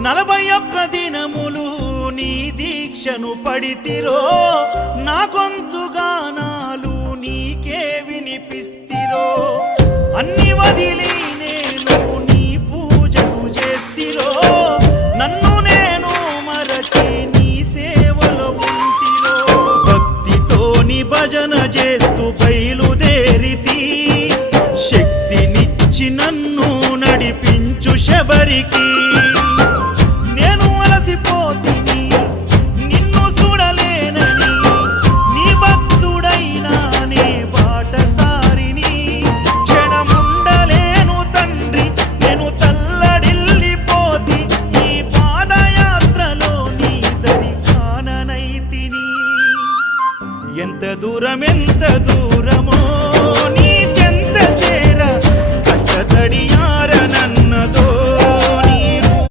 41 దినములు నీ దీక్షను పడితిరో నా గొంతు గానాలు నీకే వినిపిస్తిరో అన్ని వదిలి నేను నీ పూజలు చేస్తిరో నన్ను నేను మరచి నీ సేవలో ఉంటిరో భక్తితోని భజన చేస్తూ బయలుదేరితి శక్తినిచ్చి నన్ను నడిపించు శబరికి నేను అలసిపోతిని నిన్ను చూడలేనని నీ భక్తుడైనా నే బాటసారిని క్షణముండలేను తండ్రి నేను తల్లడిల్లిపోతి ఈ పాదయాత్రలో నీ దరి కాననైతిని ఎంత దూరం